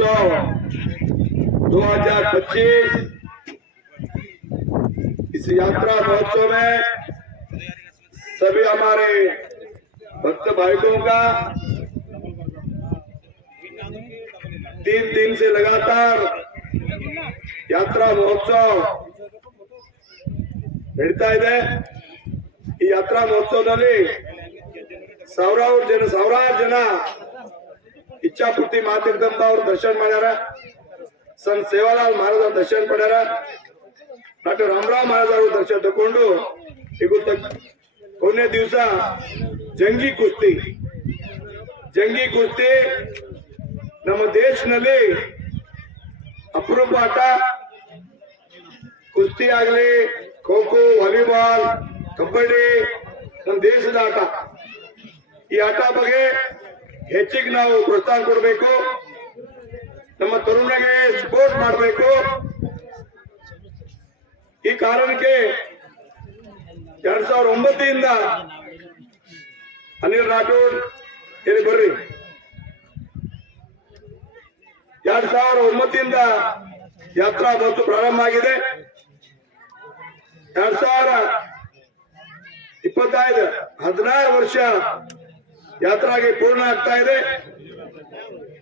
महोत्सव 2025 इस यात्रा महोत्सव में सभी हमारे भक्त भाइयों का 3 दिन से लगातार यात्रा महोत्सव ನಡೀತಾ ಇದೆ। ಈ ಯಾತ್ರಾ ಮಹೋತ್ಸವದಲ್ಲಿ ಸಾವಿರಾರು ಜನ ಇಚ್ಛಾಪೂರ್ತಿ ಮಾತಿರ್ತಂತ ಅವರು ದರ್ಶನ ಮಾಡ್ಯಾರ। ಸಂತ ಸೇವಾಲಾಲ್ ಮಹಾರಾಜ್ ದರ್ಶನ ಪಡ್ಯಾರ। ಡಾಕ್ಟರ್ ರಾಮರಾವ್ ಮಹಾರಾಜ್ ಅವರು ದರ್ಶನ ತಗೊಂಡು ಈಗ ಕೊನೆ ದಿವಸ ಜಂಗಿ ಕುಸ್ತಿ ನಮ್ಮ ದೇಶದಲ್ಲಿ ಅಪರೂಪ ಆಟ ಕುಸ್ತಿ ಆಗಲಿ, ಖೋ ಖೋ, ವಾಲಿಬಾಲ್, ಕಬಡ್ಡಿ ನಮ್ಮ ದೇಶದ ಆಟ। ಈ ಆಟ ಬಗ್ಗೆ ಹೆಚ್ಚಿಗೆ ನಾವು ಪ್ರೋತ್ಸಾಹ ಕೊಡಬೇಕು, ನಮ್ಮ ತರುಣರಿಗೆ ಸಪೋರ್ಟ್ ಮಾಡಬೇಕು। ಈ ಕಾರಣಕ್ಕೆ 2009 ಅನಿಲ್ ರಾಠೋಡ್ ಇಲ್ಲಿ ಬರ್ರಿ, 2009 ಯಾತ್ರಾ ಬಸ್ಸು ಪ್ರಾರಂಭ ಆಗಿದೆ। 2025 16 ವರ್ಷ ಯಾತ್ರಾಗೆ ಪೂರ್ಣ ಆಗ್ತಾ ಇದೆ।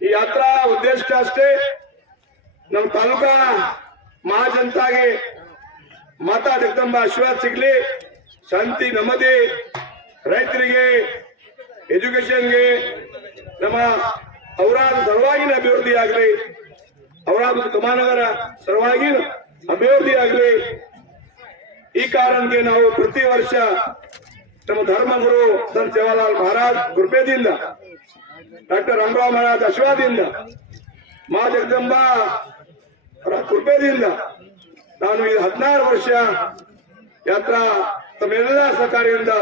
ಈ ಯಾತ್ರಾ ಉದ್ದೇಶ ಅಷ್ಟೇ, ನಮ್ಮ ತಾಲೂಕಾ ಮಹಾಜನತಾಗೆ ಮಾತಾ ಜಗದಂಬ ಆಶೀರ್ವಾದ ಸಿಗ್ಲಿ, ಶಾಂತಿ ನೆಮ್ಮದಿ, ರೈತರಿಗೆ, ಎಜುಕೇಶನ್ಗೆ, ನಮ್ಮ ಔರಾದ ಸರ್ವಾಗಿನ ಅಭಿವೃದ್ಧಿ ಆಗಲಿ, ಔರಾದ ಕಮಾನಗರ ಸರ್ವಾಗಿ ಅಭಿವೃದ್ಧಿ ಆಗಲಿ। ಈ ಕಾರಣಕ್ಕೆ ನಾವು ಪ್ರತಿ ವರ್ಷ ನಮ್ಮ ಧರ್ಮಗುರು ಸಂತ ಸೇವಾಲಾಲ್ ಮಹಾರಾಜ್ ಕೃಪೆಯಿಂದ, ಡಾಕ್ಟರ್ ರಾಮರಾವ್ ಮಹಾರಾಜ್ ಆಶೀರ್ವಾದದಿಂದ, ಮಾ ಜಗದಂಬ ಕೃಪೆಯಿಂದ ನಾನು ಈ 16 ವರ್ಷ ಯಾತ್ರಾ ತಮ್ಮೆಲ್ಲ ಸಹಕಾರದಿಂದ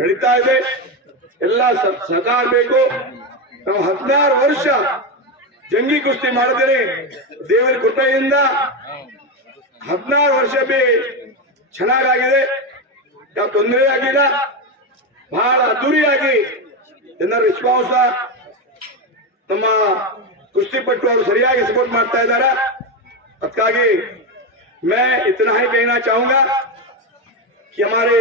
ನಡೀತಾ ಇದೆ। ಎಲ್ಲ ಸಹಕಾರ ಬೇಕು। ನಾವು 16 ವರ್ಷ ಜಂಗಿ ಕುಸ್ತಿ ಮಾಡಿದರೆ ದೇವರ ಕೃಪೆಯಿಂದ 16 ವರ್ಷ ಬಿ ಚೆನ್ನಾಗಾಗಿದೆ, ಯಾವ ತೊಂದರೆ ಆಗಿಲ್ಲ, ಬಹಳ ಅದ್ದೂರಿಯಾಗಿ ಜನರ ವಿಶ್ವಾಸ, ನಮ್ಮ ಕುಸ್ತಿಪಟ್ಟು ಅವರು ಸರಿಯಾಗಿ ಸಪೋರ್ಟ್ ಮಾಡ್ತಾ ಇದ್ದಾರೆ। ಅದಕ್ಕಾಗಿ मैं इतना ही कहना चाहूंगा कि हमारे